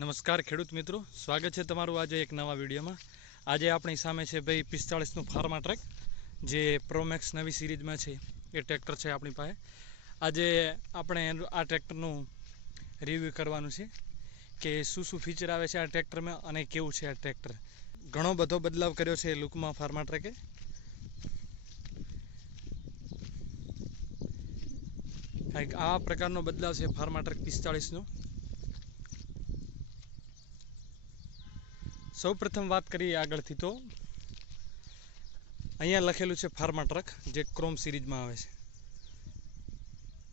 નમસ્કાર ખેડૂત મિત્રો, સ્વાગત છે તમારું આજે એક નવા વિડીયોમાં. આજે આપણી સામે છે ભાઈ 45નું ફાર્મા ટ્રેક, જે પ્રોમેક્સ નવી સિરીઝમાં છે એ ટ્રેક્ટર છે આપણી પાસે. આજે આપણે આ ટ્રેક્ટરનું રિવ્યૂ કરવાનું છે કે શું શું ફીચર આવે છે આ ટ્રેક્ટરમાં અને કેવું છે આ ટ્રેક્ટર. ઘણો બધો બદલાવ કર્યો છે લુકમાં ફાર્મા ટ્રેકે. કંઈક આ પ્રકારનો બદલાવ છે ફાર્મા ટ્રેક 45નો. સૌ પ્રથમ વાત કરીએ આગળથી તો અહીંયા લખેલું છે ફાર્મા ટ્રક, જે ક્રોમ સિરીઝમાં આવે છે.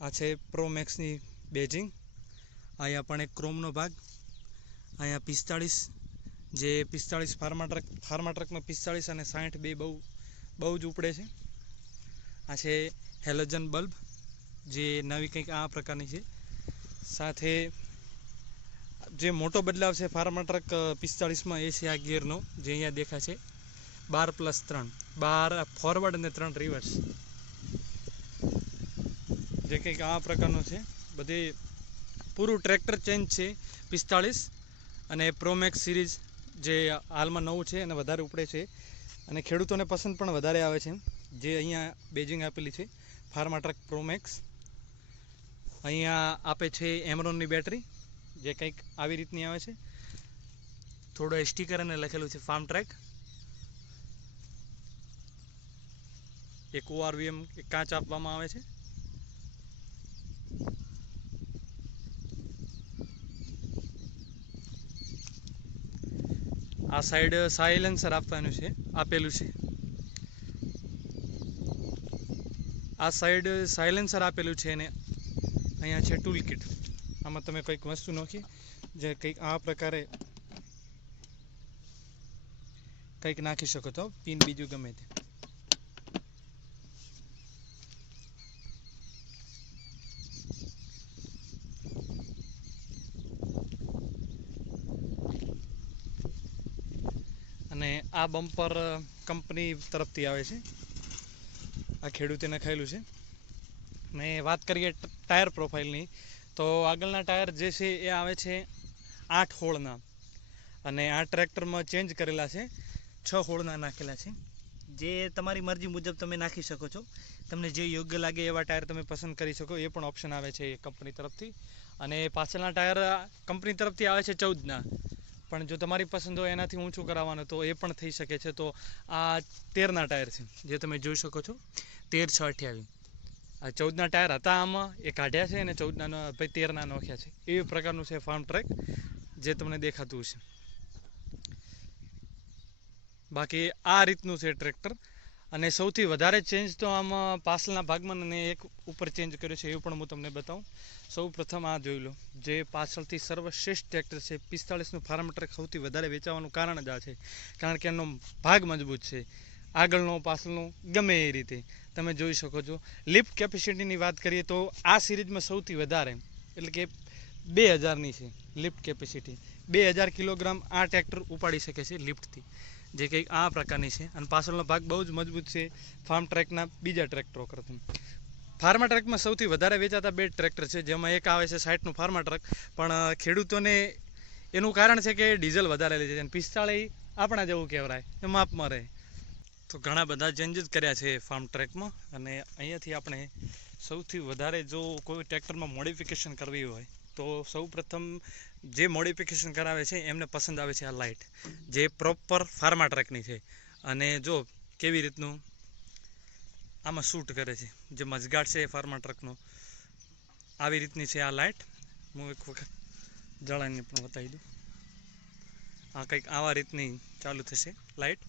આ છે પ્રોમેક્સની બેજિંગ. અહીંયા પણ એક ક્રોમનો ભાગ. અહીંયા 45, જે 45 ફાર્મા ટ્રકમાં 45 અને 60 બે બહુ જ ઉપડે છે. આ છે હેલોજન બલ્બ, જે નવી કંઈક આ પ્રકારની છે. સાથે જે મોટો બદલાવ છે ફાર્મા ટ્રક 45માં એ છે આ ગિયરનો, જે અહીંયા દેખાય છે 12+3, 12 ફોરવર્ડ અને 3 રિવર્સ, જે કંઈક આ પ્રકારનો છે. બધી પૂરું ટ્રેક્ટર ચેન્જ છે 45 અને પ્રોમેક્સ સિરીઝ, જે હાલમાં નવું છે અને વધારે ઉપડે છે અને ખેડૂતોને પસંદ પણ વધારે આવે છે. જે અહીંયા બેજિંગ આપેલી છે ફાર્મા ટ્રક પ્રોમેક્સ. અહીંયા આપે છે એમરોનની બેટરી, જે કંઈક આવી રીતની આવે છે. થોડો સ્ટીકર અને લખેલું છે ફાર્મ ટ્રેક. એક ORVM કાચ આપવામાં આવે છે. આ સાઈડ સાયલેન્સર આપેલું છે. આ સાઈડ સાયલેન્સર આપેલું છે અને અહીંયા છે ટૂલ કિટ. આમાં તમે કંઈક વસ્તુ નાખી, જે કંઈક આ પ્રકારે કંઈક નાખી શકો છો, પિન બીજું ગમે તે. અને આ બમ્પર કંપની તરફથી આવે છે. આ ખેડૂતે નખાયેલું છે. ને વાત કરીએ ટાયર પ્રોફાઇલની, તો આગળના ટાયર જે છે એ આવે છે 8 હોળના, અને આ ટ્રેક્ટરમાં ચેન્જ કરેલા છે 6 હોળના નાખેલા છે. જે તમારી મરજી મુજબ તમે નાખી શકો છો. તમને જે યોગ્ય લાગે એવા ટાયર તમે પસંદ કરી શકો, એ પણ ઓપ્શન આવે છે કંપની તરફથી. અને પાછળના ટાયર કંપની તરફથી આવે છે 14ના, પણ જો તમારી પસંદ હોય એનાથી ઊંચું કરાવવાનું તો એ પણ થઈ શકે છે. તો આ 13ના ટાયર છે, જે તમે જોઈ શકો છો 13/6/28. આ 14ના ટાયર હતા આમાં, એ કાઢ્યા છે અને 13ના નાખ્યા છે. એ પ્રકારનું છે ફાર્મ ટ્રેક, જે તમને દેખાતું હશે. બાકી આ રીતનું છે ટ્રેક્ટર. અને સૌથી વધારે ચેન્જ તો આમાં પાછળના ભાગમાં અને એક ઉપર ચેન્જ કર્યો છે, એ પણ હું તમને બતાવું. સૌ પ્રથમ આ જોઈ લો, જે પાછળથી સર્વશ્રેષ્ઠ ટ્રેક્ટર છે 45નું ફાર્મ ટ્રેક. સૌથી વધારે વેચાવાનું કારણ જ આ છે, કારણ કે એનો ભાગ મજબૂત છે. આગળનો પાછળનો ગમે એ રીતે તમે જોઈ શકો છો. લિફ્ટ કેપેસિટીની વાત કરીએ તો આ સિરીઝમાં સૌથી વધારે, એટલે કે 2000ની છે લિફ્ટ કેપેસિટી. 2000 કિલોગ્રામ આ ટ્રેક્ટર ઉપાડી શકે છે લિફ્ટથી, જે કંઈક આ પ્રકારની છે. અને પાછળનો ભાગ બહુ જ મજબૂત છે ફાર્મ ટ્રેકના બીજા ટ્રેક્ટરો કરતાં. ફાર્મા ટ્રેકમાં સૌથી વધારે વેચાતા 2 ટ્રેક્ટર છે, જેમાં એક આવે છે 60નું ફાર્મા ટ્રક, પણ ખેડૂતોને એનું કારણ છે કે ડીઝલ વધારે લે છે અને 45 આપણા જેવું કહેવાય એ માપમાં રહે. તો ઘણા બધા ચેન્જીસ કર્યા છે ફાર્મ ટ્રેકમાં. અને અહીંયાથી આપણે સૌથી વધારે જો કોઈ ટ્રેક્ટરમાં મોડિફિકેશન કરવી હોય તો સૌ પ્રથમ જે મોડિફિકેશન કરાવે છે એમને પસંદ આવે છે આ લાઇટ, જે પ્રોપર ફાર્મા ટ્રેકની છે. અને જો કેવી રીતનું આમાં શૂટ કરે છે, જે મજગાટ છે ફાર્મા ટ્રકનો, આવી રીતની છે આ લાઇટ. હું એક વખત જળાઈને પણ બતાવી દઉં. આ કંઈક આવા રીતની ચાલુ થશે લાઇટ.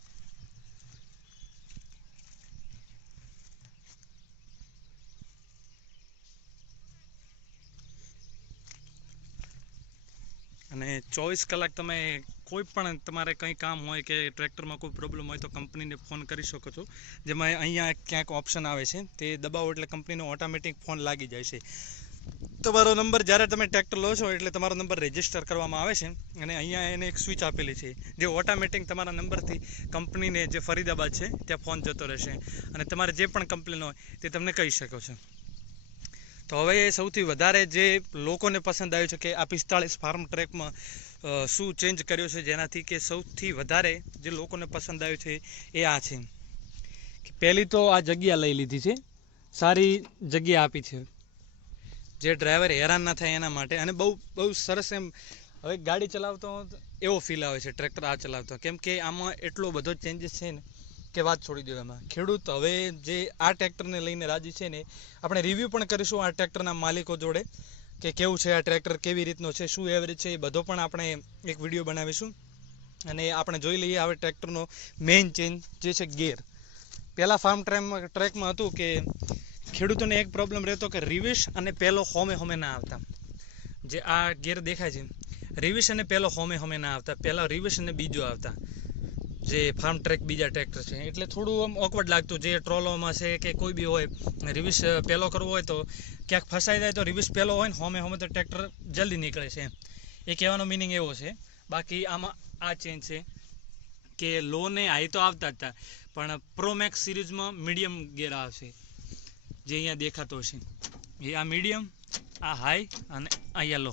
અને 24 કલાક તમે કોઈ પણ તમારે કંઈ કામ હોય કે ટ્રેક્ટરમાં કોઈ પ્રોબ્લેમ હોય તો કંપનીને ફોન કરી શકો છો. જેમાં અહીંયા ક્યાંક ઓપ્શન આવે છે, તે દબાવો એટલે કંપનીનો ઓટોમેટિક ફોન લાગી જાય છે. તમારો નંબર જ્યારે તમે ટ્રેક્ટર લો છો એટલે તમારો નંબર રજિસ્ટર કરવામાં આવે છે, અને અહીંયા એને એક સ્વિચ આપેલી છે, જે ઓટોમેટિક તમારા નંબરથી કંપનીને જે ફરીદાબાદ છે ત્યાં ફોન જતો રહેશે અને તમારે જે પણ કમ્પ્લેન હોય તે તમને કહી શકો છો. તો હવે સૌથી વધારે જે લોકોને પસંદ આવ્યું છે કે આ 45 ફાર્મ ટ્રેકમાં શું ચેન્જ કર્યો છે, જેનાથી કે સૌથી વધારે જે લોકોને પસંદ આવ્યું છે એ આ છે કે પહેલી તો આ જગ્યા લઈ લીધી છે, સારી જગ્યા આપી છે જે ડ્રાઈવર હેરાન ના થાય એના માટે, અને બહુ સરસ એમ હવે ગાડી ચલાવતો એવો ફીલ આવે છે ટ્રેક્ટર આ ચલાવતો, કેમ કે આમાં એટલો બધો ચેન્જીસ છે ને કે વાત છોડી દો એમાં. ખેડૂત હવે જે આ ટ્રેક્ટરને લઈને રાજી છે ને, આપણે રિવ્યૂ પણ કરીશું આ ટ્રેક્ટરના માલિકો જોડે કે કેવું છે આ ટ્રેક્ટર, કેવી રીતનો છે, શું એવરેજ છે, એ બધો પણ આપણે એક વિડીયો બનાવીશું. અને આપણે જોઈ લઈએ હવે ટ્રેક્ટરનો મેઇન ચેન્જ જે છે ગેર. પહેલાં ફાર્મ ટ્રેકમાં હતું કે ખેડૂતોને એક પ્રોબ્લેમ રહેતો કે રિવિશ અને પહેલો હોમે ના આવતા. જે આ ગેર દેખાય છે, રિવિશ અને પહેલો હોમે ના આવતા, પહેલા રિવિશ અને બીજો આવતા જે ફાર્મ ટ્રેક બીજા ટ્રેક્ટર છે, એટલે થોડું આમ ઓકવર્ડ લાગતું. જે ટ્રોલોમાં છે કે કોઈ બી હોય, રિવિશ પહેલો કરવો હોય તો ક્યાંક ફસાઈ જાય તો રિવિશ પહેલો હોય ને હોમે તો ટ્રેક્ટર જલ્દી નીકળે છે, એ કહેવાનો મિનિંગ એવો છે. બાકી આમાં આ ચેન્જ છે કે લો ને હાઈ તો આવતા જ હતા, પણ પ્રોમેક્સ સિરીઝમાં મીડિયમ ગેર આવશે, જે અહીંયા દેખાતો છે એ આ મીડિયમ, આ હાઈ અને અહીંયા લો,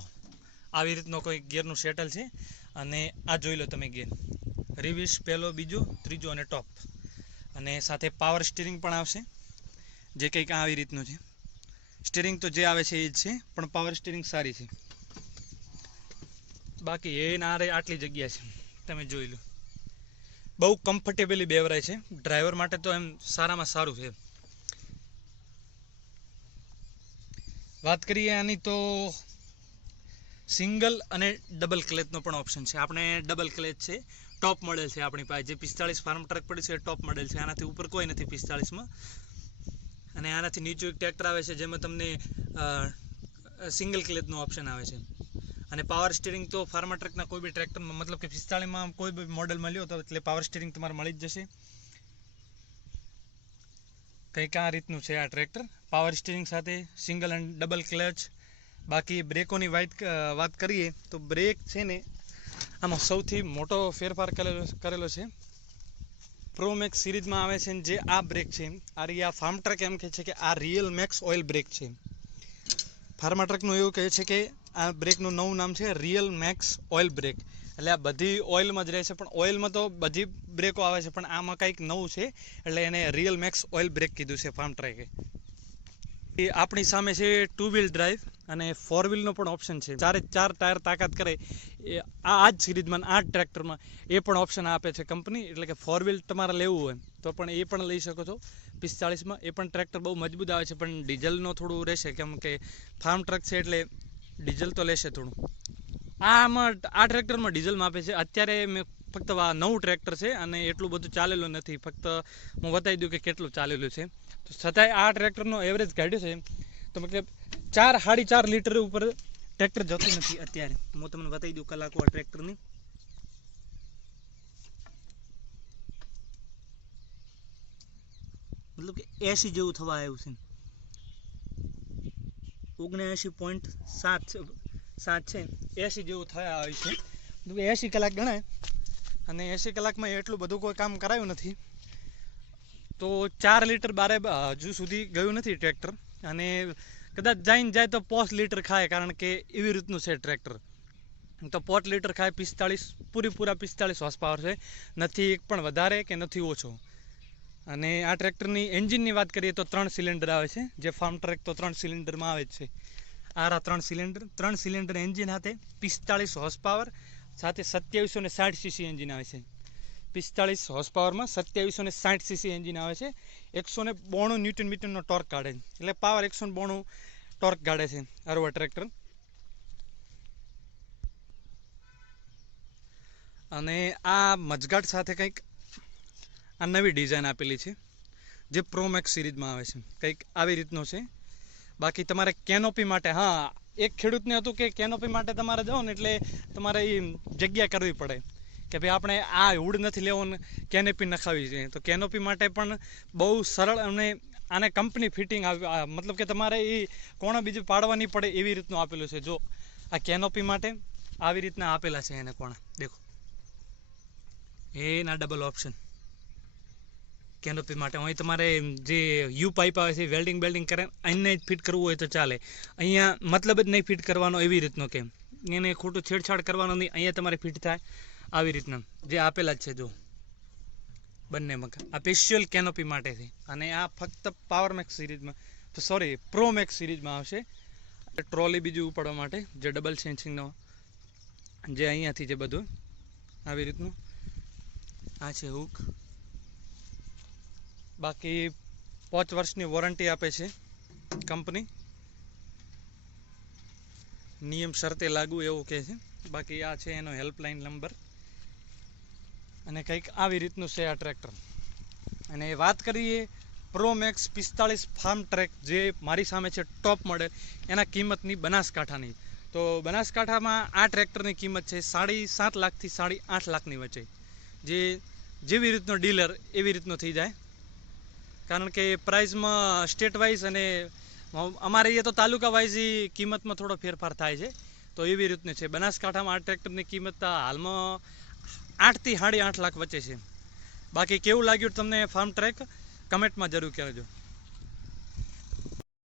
આવી રીતનો કોઈ ગેરનું સેટલ છે. અને આ જોઈ લો તમે ગેર, રિવિશ પહેલો, બીજો, ત્રીજો અને ટોપ, અને સાથે પાવર સ્ટીરિંગ પણ આવશે જે કંઈક આવી રીતનું છે. સ્ટીરિંગ તો જે આવે છે એ જ છે, પણ પાવર સ્ટીરિંગ સારી છે. બાકી એ ના રે આટલી જગ્યા છે તમે જોઈ લો, બહુ કમ્ફર્ટેબલી બેવરાય છે ડ્રાઈવર માટે, તો એમ સારામાં સારું છે. વાત કરીએ આની તો સિંગલ અને ડબલ ક્લેચનો પણ ઓપ્શન છે. આપણે ડબલ ક્લેચ છે, ટોપ મોડેલ છે આપણી પાસે. જે 45 ફાર્મ ટ્રક પડી છે એ ટોપ મોડેલ છે, આનાથી ઉપર કોઈ નથી 45માં. અને આનાથી નીચું એક ટ્રેક્ટર આવે છે જેમાં તમને સિંગલ ક્લેચનો ઓપ્શન આવે છે. અને પાવર સ્ટીરિંગ તો ફાર્મા ટ્રકના કોઈ બી ટ્રેક્ટરમાં, મતલબ કે 45માં કોઈ બી મોડેલમાં લ્યો તો એટલે પાવર સ્ટીરિંગ તમારે મળી જ જશે. કંઈક આ રીતનું છે આ ટ્રેક્ટર, પાવર સ્ટીરિંગ સાથે સિંગલ અને ડબલ ક્લચ. બાકી બ્રેકોની વાત કરીએ તો બ્રેક છે ને આમાં સૌથી મોટો ફેરફાર કરેલો છે. પ્રોમેક્સ સિરીઝમાં આવે છે જે આ બ્રેક છે, આ ફાર્મ ટ્રક એમ કહે છે કે આ રિયલ મેક્સ ઓઇલ બ્રેક છે. ફાર્મા ટ્રકનું એવું કહે છે કે આ બ્રેકનું નવું નામ છે રિયલ મેક્સ ઓઇલ બ્રેક. એટલે આ બધી ઓઇલમાં જ રહે છે, પણ ઓઇલમાં તો બધી બ્રેકો આવે છે, પણ આમાં કંઈક નવું છે એટલે એને રિયલ મેક્સ ઓઇલ બ્રેક કીધું છે ફાર્મ ટ્રેકે. એ આપણી સામે છે 2 વ્હીલ ડ્રાઈવ અને 4 વ્હીલનો પણ ઓપ્શન છે. 4 ટાયર તાકાત કરે એ આ જ સિરીઝમાં, આ જ ટ્રેક્ટરમાં એ પણ ઓપ્શન આપે છે કંપની. એટલે કે 4 વ્હીલ તમારે લેવું હોય તો પણ એ પણ લઈ શકો છો 45માં. એ પણ ટ્રેક્ટર બહુ મજબૂત આવે છે, પણ ડીઝલનો થોડું રહેશે, કેમ કે ફાર્મ ટ્રક છે એટલે ડીઝલ તો લેશે થોડું. આ ટ્રેક્ટરમાં ડીઝલમાં આપે છે. અત્યારે મેં ફક્ત નવું ટ્રેક્ટર છે અને એટલું બધું ચાલેલું નથી, ફક્ત હું બતાવી દઉં કે કેટલું ચાલેલું છે. તો છતાંય આ ટ્રેક્ટરનો એવરેજ કાઢ્યો છે તો મતલબ 4-4.5 લીટર ઉપર ટ્રેક્ટર જતું નથી અત્યારે. હું તમને બતાવી દઉં કલાકો આ ટ્રેક્ટરની. મતલબ કે 80 જેવું થવા આવ્યું છે, 79.7 છે, 80 જેવું થયા આવ્યું છે. 80 કલાક ગણાય, અને 80 કલાકમાં એટલું બધું કોઈ કામ કરાયું નથી. તો 4 લીટર બારે હજુ સુધી ગયું નથી ટ્રેક્ટર, અને કદાચ જાય તો 5 લીટર ખાય, કારણ કે એવી રીતનું છે ટ્રેક્ટર. તો 5 લીટર ખાય, 45 પૂરા 45 હોર્સ પાવર છે, નથી એક પણ વધારે કે નથી ઓછો. અને આ ટ્રેક્ટરની એન્જિનની વાત કરીએ તો 3 સિલિન્ડર આવે છે. જે ફાર્મ ટ્રેક તો 3 સિલિન્ડરમાં આવે જ છે. આ 3 સિલિન્ડર એન્જિન સાથે 45 હોર્સ પાવર સાથે 2760 સીસી એન્જિન આવે છે. 45 હોર્સ પાવરમાં 2760 સીસી એન્જિન આવે છે. 192 ન્યૂટન મીટરનો ટોર્ક કાઢે છે, એટલે પાવર 192 ટોર્ક કાઢે છે આરવા ટ્રેક્ટર. અને આ મજગાટ સાથે કંઈક આ નવી ડિઝાઇન આપેલી છે જે પ્રોમેક્સ સિરીઝમાં આવે છે, કંઈક આવી રીતનો છે. બાકી તમારે કેનોપી માટે, હા, એક ખેડૂતને હતું કે કેનોપી માટે તમારે જાઓ ને એટલે તમારે એ જગ્યા કરવી પડે કે ભાઈ આપણે આ હુડ નથી લેવો ને કેનોપી નખાવી છે. તો કેનોપી માટે પણ બહુ સરળ, અને આને કંપની ફિટિંગ મતલબ કે તમારે એ કોણા બીજું પાડવા નહીં પડે એવી રીતનું આપેલું છે. જો આ કેનોપી માટે આવી રીતના આપેલા છે એને કોણા, દેખો એના ડબલ ઓપ્શન કેનોપી માટે અહીં તમારે જે યુ પાઇપ આવે છે વેલ્ડિંગ કરે અહીંને જ ફિટ કરવું હોય તો ચાલે. અહીંયા મતલબ જ નહીં ફિટ કરવાનો એવી રીતનો કે એને ખોટું છેડછાડ કરવાનો નહીં, અહીંયા તમારે ફિટ થાય આવી રીતના જે આપેલા જ છે જો બંને મકાન. આ સ્પેશિયલ કેનોપી માટે છે અને આ ફક્ત પાવર મેક્સ સિરીઝમાં સોરી પ્રો મેક્સ સિરીઝમાં આવશે. ટ્રોલી બીજું ઉપાડવા માટે જે ડબલ સેન્સિંગનો જે અહીંયાથી જે બધું આવી રીતનું આ છે હુક. બાકી 5 વર્ષની વોરંટી આપે છે કંપની, નિયમ શરતે લાગુ એવું કહે છે. બાકી આ છે એનો હેલ્પલાઇન નંબર અને કંઈક આવી રીતનું છે આ ટ્રેક્ટર. અને વાત કરીએ પ્રો મેક્સ 45 ફાર્મ ટ્રેક જે મારી સામે છે ટોપ મોડેલ એના કિંમતની બનાસકાંઠાની, તો બનાસકાંઠામાં આ ટ્રેક્ટરની કિંમત છે 7.5 લાખથી 8.5 લાખની વચ્ચે. જેવી રીતનો ડીલર એવી રીતનો થઈ જાય, કારણ કે પ્રાઇસમાં સ્ટેટ વાઇઝ અને અમારે અહીંયા તો તાલુકા વાઇઝ કિંમતમાં થોડો ફેરફાર થાય છે. તો એવી રીતનું છે બનાસકાંઠામાં આ ટ્રેક્ટરની કિંમત હાલમાં 8 થી 8.5 લાખ વચ્ચે છે. બાકી કેવું લાગ્યું તમને ફાર્મ ટ્રેક કમેન્ટમાં જરૂર કહેજો.